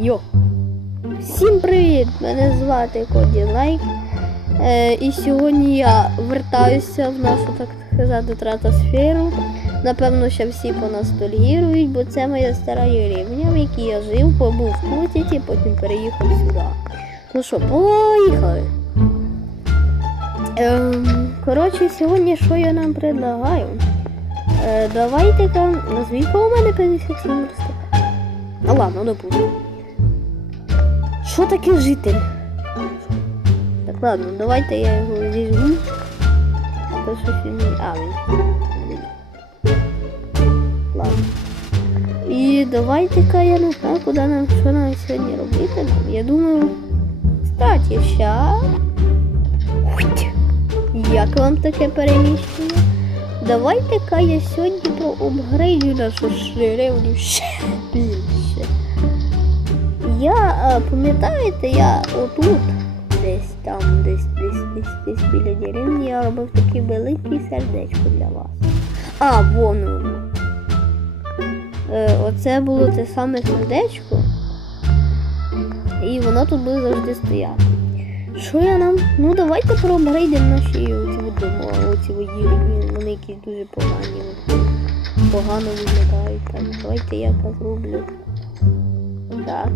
Йо! Всім привіт! Мене звати Коді Лайк. Е, і сьогодні я вертаюся в нашу, так сказати, тратосферу. Напевно, ще всі поностальгірують, бо це моя стара деревня, в якій я жив, побув в Кутіті, потім переїхав сюди. Ну що, поїхали. Ем, коротше, сьогодні що я нам предлагаю? Е, давайте-ка, назвіть у мене 57 листопада. Ну ладно, не. Що таке житель? Так, ладно, давайте я його візьму. А він. Ладно. І давайте-ка я не знаю, куди нам що нам сьогодні робити. Я думаю. Кстати, ща. Як вам таке переміщення? Давайте-ка я сьогодні проапгрейдю нашу шеревню. Я, пам'ятаєте, я отут, десь там, десь, десь, десь, десь біля деревні, я робив таке велике сердечко для вас. А, вон воно. Е, оце було те саме сердечко. І воно тут буде завжди стояти. Що я нам? Ну давайте проапгрейдимо наші оці їхні, вони якісь дуже погані. Погано виглядають. Давайте я так зроблю. Так.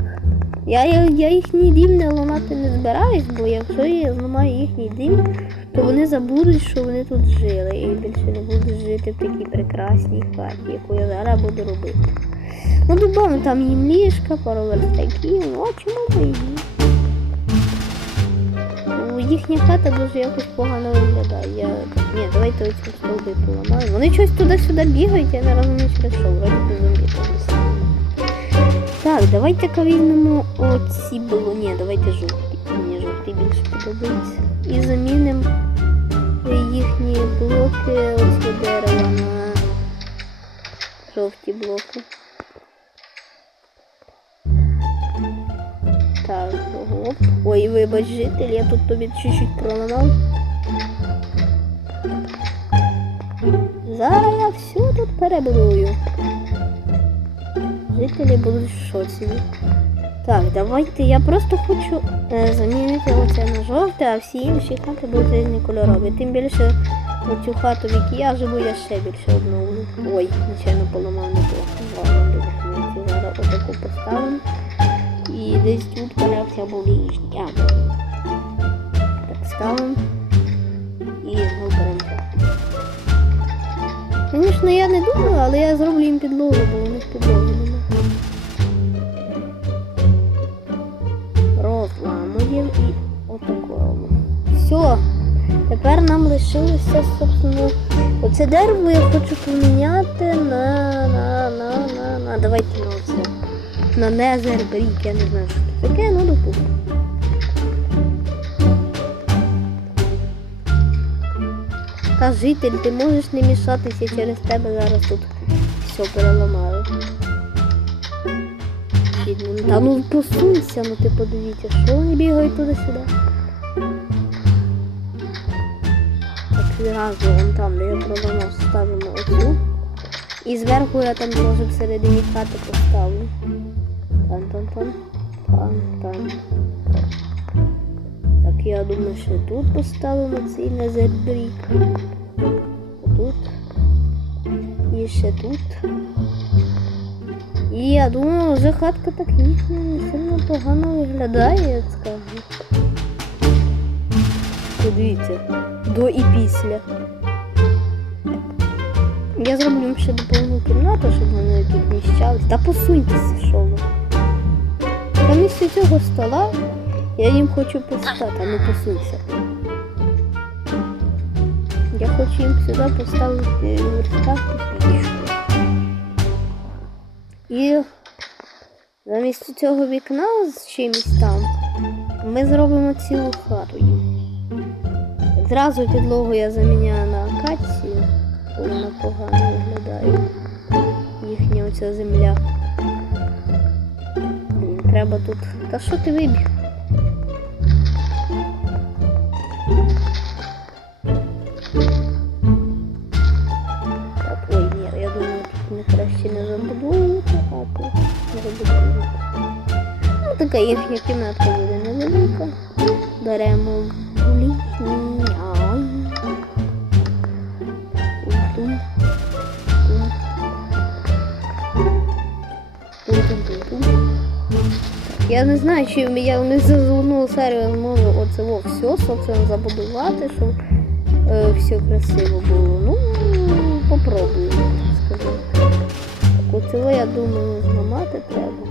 Я, я, їхній дім не ламати не збираюсь, бо якщо я зламаю їхній дім, то вони забудуть, що вони тут жили. І більше не будуть жити в такій прекрасній хаті, яку я зараз буду робити. Ну, добавимо там їм ліжка, пару верстаків, ну а чому б і? Ну, Їхня хата дуже якось погано виглядає. Я... Ні, давайте оці стовби поламаємо. Вони щось туди-сюди бігають, я не розумію через що, вроді зомбі. Так, давайте-ка візьмемо оці було. Ні, давайте жовті. Мені жовтий більше подобається. І замінимо їхні блоки оці дерева на жовті блоки. Так, оп. Ой, вибач, житель, я тут тобі чуть-чуть проламав. Зараз я все тут перебудую. Жителі будуть в шоці. Так, давайте. Я просто хочу е, замінити оце на жовте, а всі інші хати будуть різні кольорові. Тим більше оцю хату, в якій я живу, я ще більше обновлю. Ой, звичайно, поламав не то. Зараз отаку поставимо. І десь тут полягся ближній. А, так ставимо. І знову беремо. Звісно, я не думала, але я зроблю їм підлогу, бо у них підлоги Розламуємо і отаку. Все. Тепер нам лишилося, собственно, оце дерево я хочу поміняти на, на, на, на, на, давайте на оце. На незербрік, я не знаю, що це таке, ну допустимо. Та житель, ти можеш не мішатися через тебе зараз тут все переламаю. Та ну посунься, ну ти подивіться, що вони бігають туди-сюди. Так зразу вон там, де я проламав, ставимо оцю. І зверху я там теж всередині хати поставлю. Там-там-там. Там-там. Так, я думаю, що тут поставимо цей незербрік. Тут. І ще тут. І я думаю, вже хатка так їхня не сильно погано виглядає, я скажу. Подивіться, до і після. Я зроблю ще доповнену кімнату, щоб вони тут міщались. Та посуньтеся, що ви. Та місце цього стола я їм хочу поставити, а не посунься. Я хочу їм сюди поставити верстак і. І замість цього вікна з чимось там ми зробимо цілу хату. Зразу підлогу я заміняю на акацію, бо вона погано виглядає. Їхня оця земля. Треба тут. Та що ти вибіг? Така їхня кімнатка буде невелика. Беремо. Так, Я не знаю, чи я не за одну серію зможу оце во все собственно, забудувати, щоб е, все красиво було. Ну, попробую, так сказати. Оцього, я думаю, зламати треба.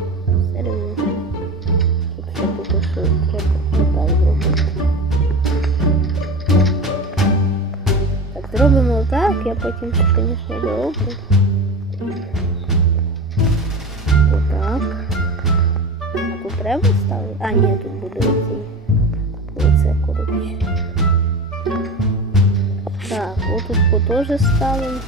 Зробимо так, я потім ще, звісно, дороблю. Отак. А тут треба ставити? А, ні, тут буде оцей. Оце, коротше. Так, вот тут вот тоже ставим.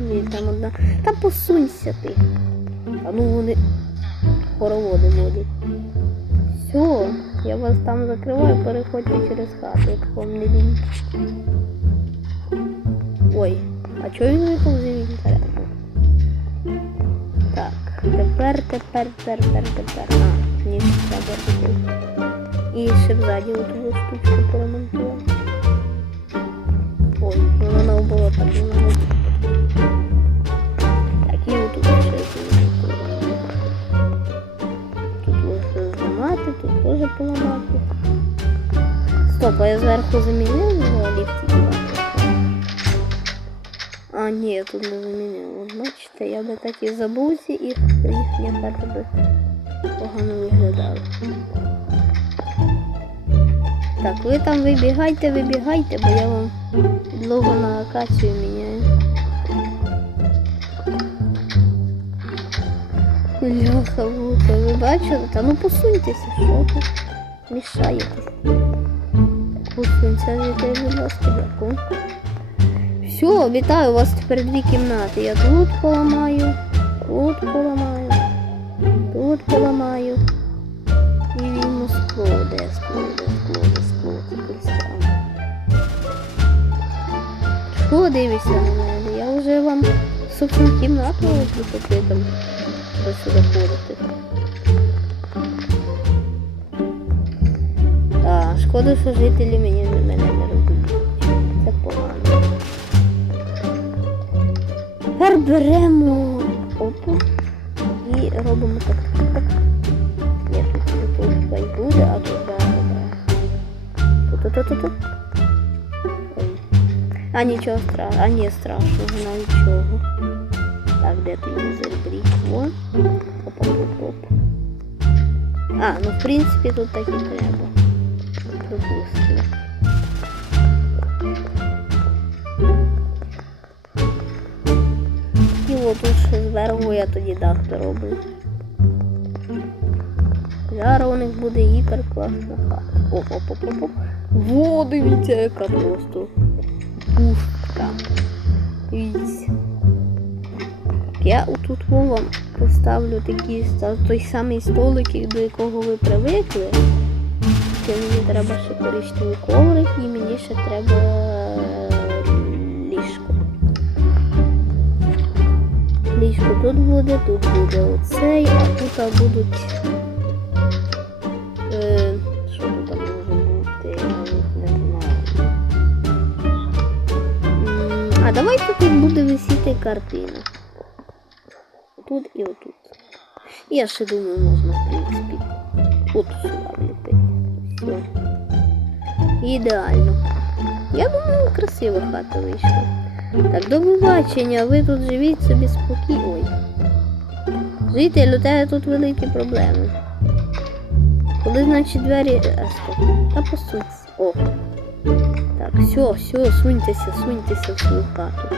Ні, там одна. Та посунься ти. А ну вони хороводи водять. Все, я вас там закриваю, переходьте через хату, як вам не лінь. Ой, а чого він випав з інвентаря? Так, тепер, тепер, тепер, тепер, тепер. А, ні, треба. І ще ззаді оту штучку поремонтувати. Ой, вона на оболот так не тут теж поламати. Стоп, а я зверху замінив на ліфті А, ні, тут не замінив. От Бачите, я би так і забувся, і їхня карта би погано виглядала. Так, ви там вибігайте, вибігайте, бо я вам підлогу на акацію міняю. Льоха, вуха, ви бачили? Та ну посуньтеся, що ви мішаєтесь. Так, посунься, вітаю, будь ласка, дякую. Все, вітаю, у вас тепер дві кімнати. Я тут поламаю, тут поламаю, тут поламаю. І візьму скло, де скло, де скло, де скло, це кристал. Що дивишся на мене? Я вже вам собственно кімнату присокли там до сюди ходити. Так, шкода, що жителі мені мене не розуміють. Це погано. Тепер беремо опу і робимо так. так. Ні, тут, хай буде, а тут зараз. Тут. А нічого страшного, а ні, страшного, нічого. Де ти його заберіть? Оп, оп, оп, оп. А, ну в принципі тут так і треба. Допустимо. І отут ще зверху я тоді дах дороблю. Зараз у них буде гіпер класна хата. Оп, оп, оп, оп, оп. Во, дивіться, яка просто пушка. Я отут вам поставлю ста- той самий столик, до якого ви привикли. Тільки мені треба ще коричневий коврик і мені ще треба е, ліжко. Ліжко тут буде, тут буде оцей, а тут будуть. Е, що тут може бути? Я не знаю. А давайте тут буде висіти картина. Тут і отут. Я ще думаю, можна, в принципі, от сюди вліпити. Все. Ідеально. Я думаю, красива хата вийшла. Так, до побачення, ви тут живіть собі спокійно. Житель, у тебе тут великі проблеми. Коли, значить, двері. А, стоп. Та посунься. О. Так, все, все, суньтеся, суньтеся в свою хату.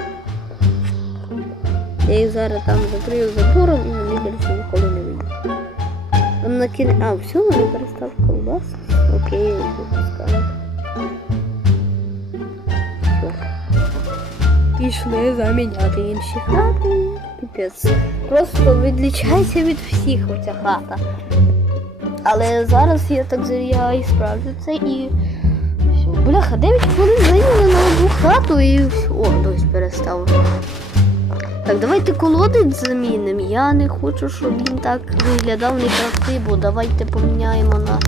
Я їх зараз там закрию забором і вони більше ніколи не вийдуть. Там на кін... А, все, вони перестав колбасити. Окей, я їх випускаю. Все. Пішли заміняти інші хати. Піпець. Просто відлічайся від всіх оця хата. Але зараз я так я і справлю це і. Бляха, 9 хвилин зайняли на одну хату і все. Дощ перестав. Так, давайте колодець замінимо. Я не хочу, щоб він так виглядав некрасиво. Давайте поміняємо на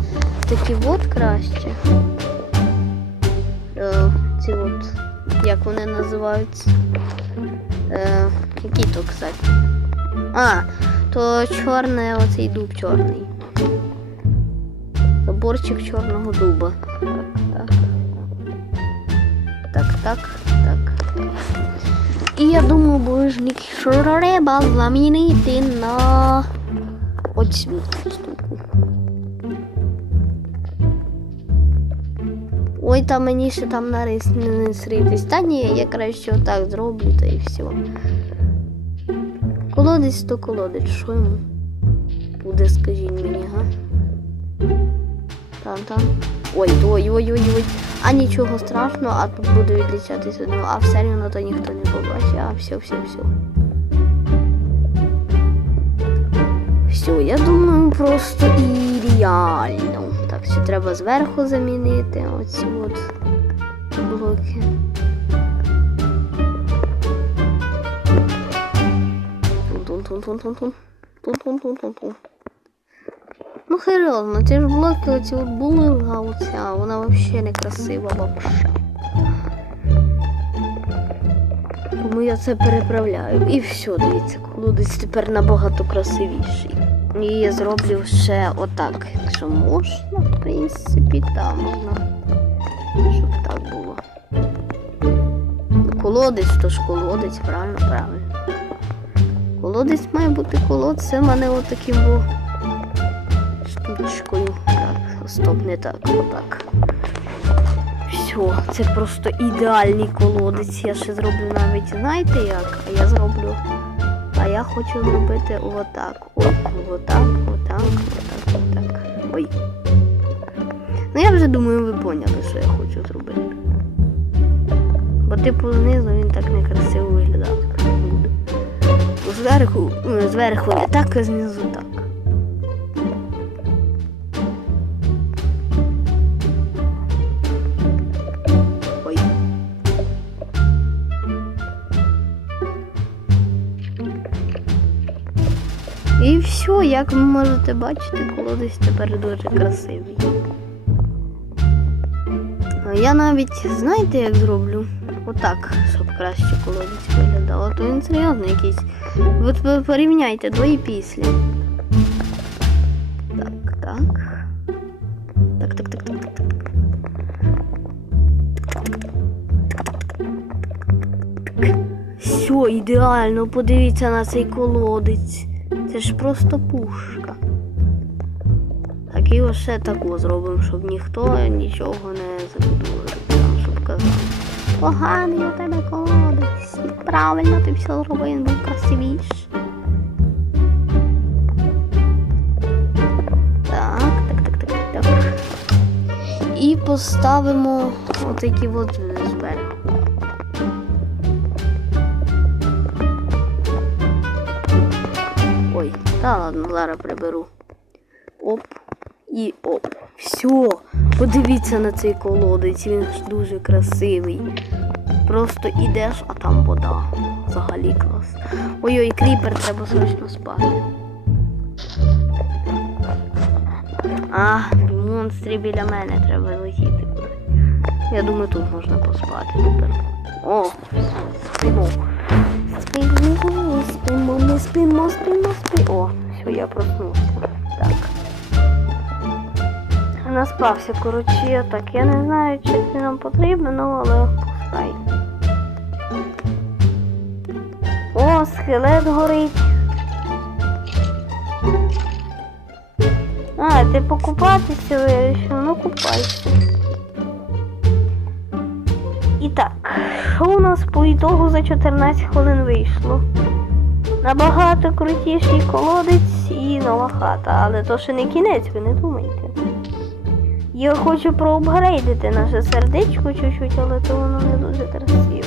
такі от краще. Е, ці от, як вони називаються? Е, які то, кстати? А, то чорне, оцей дуб чорний. Заборчик чорного дуба. Так. Так, так, так. І я думаю, божник, що треба замінити на оцю штуку. Ой, там мені ще там нарис не сритись. Та ні, я краще отак зроблю та і все. Колодець то колодець, що йому буде, скажіть мені, га? Там, там. Ой, ой, ой, ой, ой. А нічого страшного, а тут буде відлічатися одного, а все рівно то ніхто не побачить, а все, все, я думаю, просто ідеально. Так, ще треба зверху замінити оці от блоки. Тун-тун-тун-тун-тун. Тун-тун-тун-тун-тун. Ну серйозно, ці ж блоки оці от були, а вона взагалі не красива вообще. Тому я це переправляю. І все, дивіться, колодець тепер набагато красивіший. І я зроблю ще отак, якщо можна, в принципі, так можна. Щоб так було. Колодець, то ж колодець, правильно, правильно. Колодець має бути колодцем, а не отаким во штучкою. Так, стоп, не так, отак. Все, це просто ідеальний колодець. Я ще зроблю навіть, знаєте як? А я зроблю. А я хочу зробити отак. Ой, отак, отак, отак, отак. Ой. Ну я вже думаю, ви поняли, що я хочу зробити. Бо типу знизу він так некрасиво виглядати буде. Зверху, зверху не так, а знизу так. Як ви можете бачити, колодець тепер дуже красивий. Я навіть, знаєте, як зроблю? Отак, щоб краще колодець виглядав. То він серйозно якийсь. От ви порівняйте до і після. Так, так. Так, так, так, так, так, так. Все, ідеально, подивіться на цей колодець. Це ж просто пушка. Так і ось ще таку зробимо, щоб ніхто нічого не забудував, щоб казав. Поганий у тебе колодець. Правильно ти все зробив, він був красивіший. Так, так, так, так, так. І поставимо отакі от ладно, зараз приберу. Оп. І оп. Все. Подивіться на цей колодець, він ж дуже красивий. Просто ідеш, а там вода. Взагалі клас. Ой-ой, кріпер треба срочно спати. А, монстри біля мене треба летіти. Я думаю, тут можна поспати тепер. О, спимо. Спимо, спимо, ми спимо, спимо, спимо. О, все, я проснувся. Так. Наспався, коротше, так. Я не знаю, чи це нам потрібно, ну але пускай. О, скелет горить. А, ти покупатися вирішив, ну купайся. І так, що у нас по ітогу за 14 хвилин вийшло? Набагато крутіший колодець і нова хата, але то ще не кінець, ви не думайте. Я хочу проапгрейдити наше сердечко чуть-чуть, але то воно не дуже красиве.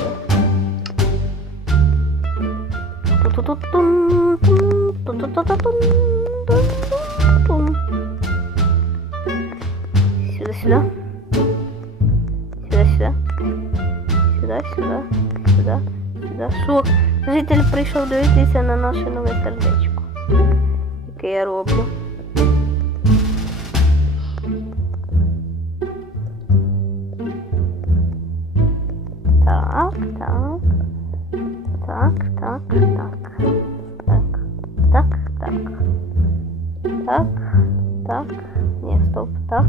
Ту-ту-ту-тум, тум, ту-ту-ту-ту-тум, тум-тум-тум. Сюда, сюда. Сюда, Да, житель прийшов дивитися на наше нове сердечко, яке я роблю. Так, так. Так, так, так. Так, так, так. Так, так. Ні, стоп. Так,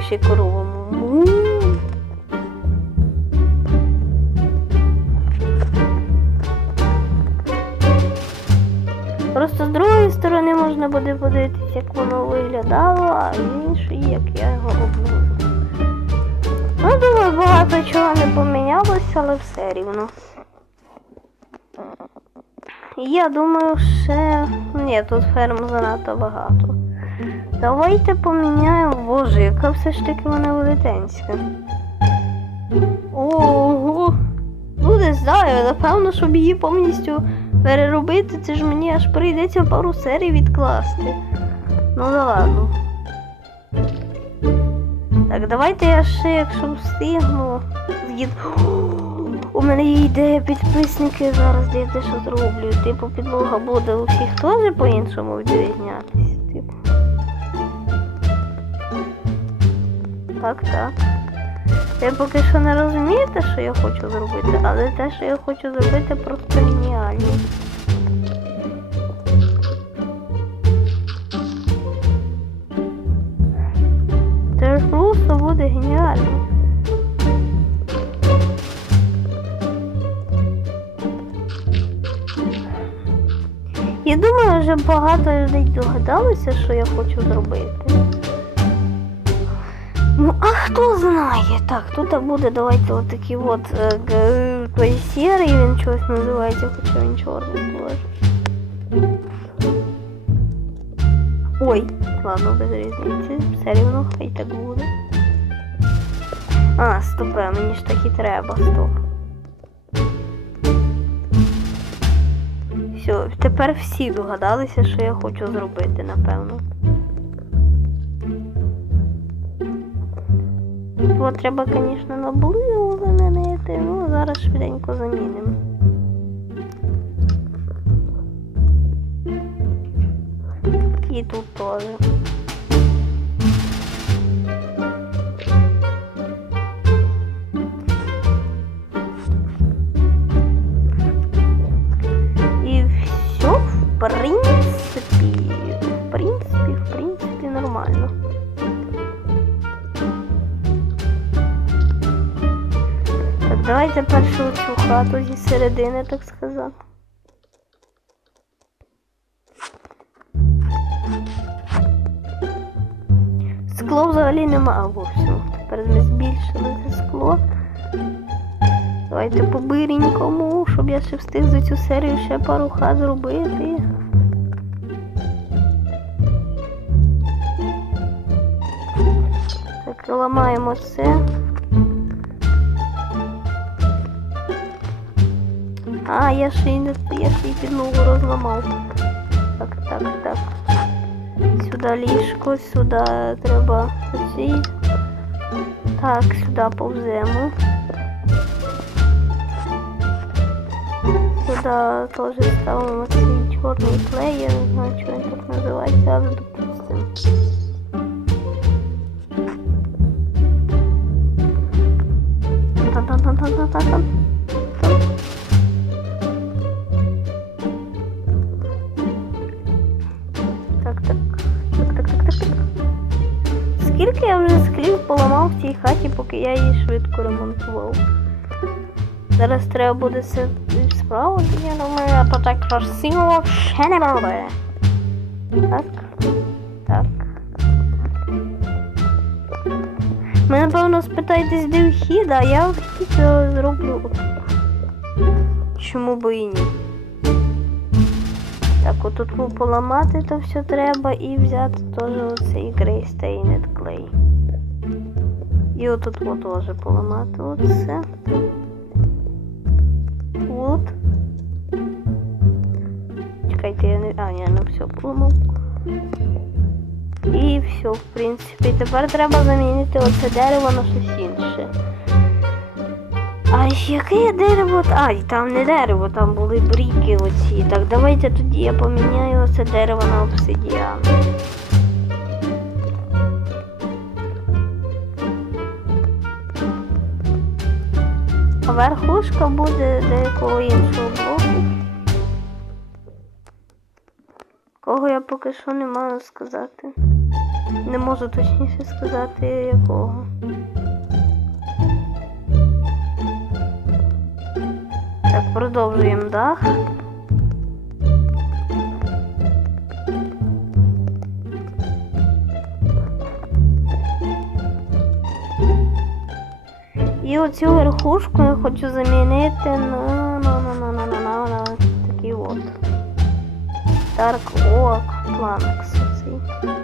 Ой, ще коровиму. Просто з другої сторони можна буде подивитися, як воно виглядало, а з як я його роблю. Ну, думаю, багато чого не помінялося, але все рівно. Я думаю, ще. Ні, тут ферм занадто багато. Давайте поміняємо. Боже, яка все ж таки вона велетенська. Ого! Ну не знаю, напевно, щоб її повністю переробити, це ж мені аж прийдеться пару серій відкласти. Ну да ладно. Так, давайте я ще, якщо встигну, з'їд. У мене є ідея підписники зараз де я дещо зроблю. Типу підлога буде у всіх теж по-іншому відрізнятися. Так, так. Ви поки що не розумієте, що я хочу зробити, але те, що я хочу зробити, просто геніально. Це ж просто буде геніально. Я думаю, вже багато людей догадалися, що я хочу зробити. Ну, а хто знає? Так, тут буде давайте отакий от е, той сірий, він чогось називається, хоча він чорний теж. Ой, ладно, без різниці. Все рівно, хай так буде. А, стопе, мені ж так і треба, стоп. Все, тепер всі догадалися, що я хочу зробити, напевно. От треба, звісно, наблизу замінити, ну зараз швиденько замінимо. І тут теж. Цю зі середини, так сказати. Скло взагалі нема. Або все. Тепер ми збільшили це скло. Давайте по биренькому, щоб я ще встиг за цю серію ще пару хат зробити. Так, ламаємо це. А, я ще й я ще й підлогу розламав. Так, так, так. Сюди ліжко, сюди треба оці. Так, сюди повземо. Сюди теж ставимо цей чорний клей, я не знаю, що він так називається, але допустимо. Та-та-та-та-та-та. Скільки я вже склів поламав в цій хаті, поки я її швидко ремонтував. Зараз треба буде це справити, я думаю, а то так красиво ще не буде. Так. Так. Ви, напевно, спитаєтесь, де вхід, а я вхід е, зроблю. Чому би і ні? Так, отут ну, поламати то все треба і взяти теж оцей Grey Stained Clay. І отут от теж поламати оце. От. Чекайте, я не... А, ні, не все поламав. І все, в принципі. Тепер треба замінити оце дерево на щось інше. А яке дерево? А, і там не дерево, там були бріки оці. Так, давайте тоді я поміняю оце дерево на обсидіан. А верхушка буде деякого іншого блоку. Кого я поки що не маю сказати. Не можу точніше сказати якого. Продовжуємо дах. І оцю верхушку я хочу замінити на, на, на, на, на, на, на, на такий от. Dark Oak Planks оцей.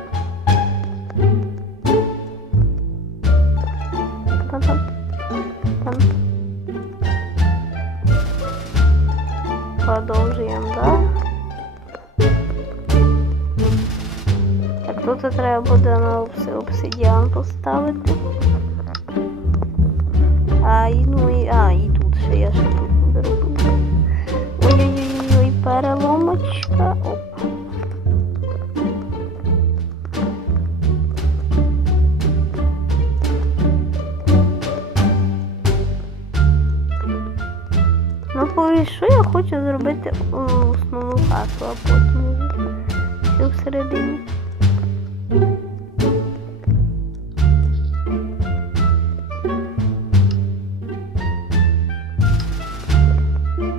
Продовжуємо, да? Так, тут треба буде на обс- обсидіан поставити. А, і, ну, і, а, і тут ще я ще тут буду робити. Ой-ой-ой, переломочка. Хочу зробити основну хату, а потім вже всередині.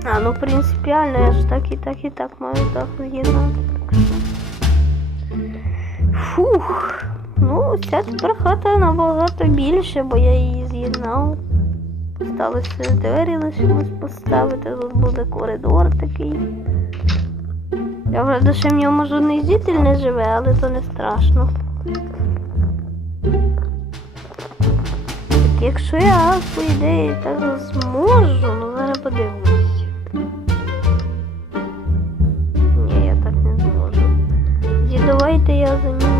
А, ну принципіально, я ж так і так і так маю так з'єднати. Фух. Ну, ця тепер хата набагато більше, бо я її з'єднав. Осталося двері лишилось поставити, тут буде коридор такий. Я вроде ще в ньому жодний житель не живе, але то не страшно. Так, якщо я по ідеї так зможу, ну зараз подивлюсь. Ні, я так не зможу. Тоді давайте я заміню оце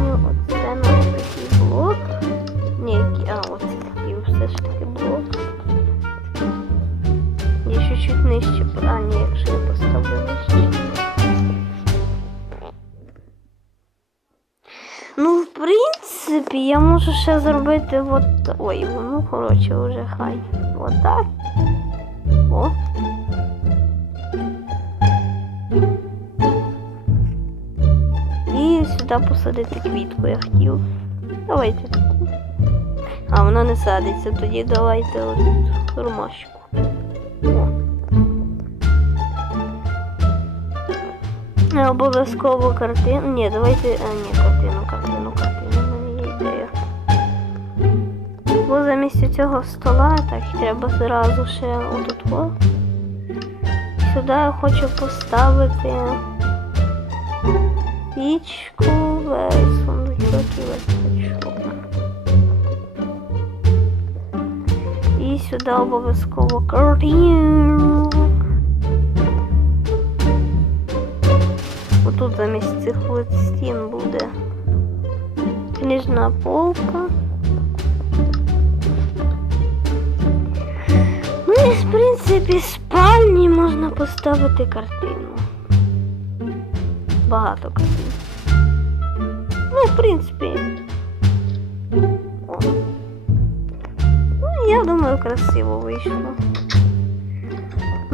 нижче, а ні, якщо я поставлю. Ну, в принципі, я можу ще зробити от. Ой, ну коротше, вже хай. Отак. О. І сюди посадити квітку я хотів. Давайте. А, вона не садиться, тоді давайте от ромашку. О. обов'язково картину. Ні, давайте. А, ні, картину, картину, картину. Є ідея. Бо замість цього стола так треба зразу ще отут. Сюди я хочу поставити пічку, весь і. І сюди обов'язково картину. Отут замість цих от стін буде книжна полка. Ну і в принципі спальні можна поставити картину. Багато картин. Ну, в принципі. О. Ну, я думаю, красиво вийшло.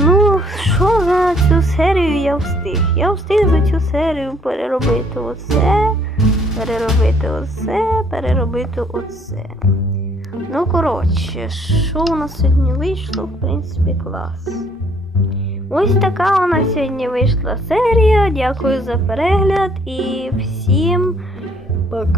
Ну, що за цю серію я встиг? Я встиг за цю серію переробити оце, переробити оце, переробити оце. Ну, коротше, що у нас сьогодні вийшло, в принципі, клас. Ось така у нас сьогодні вийшла серія. Дякую за перегляд і всім пока.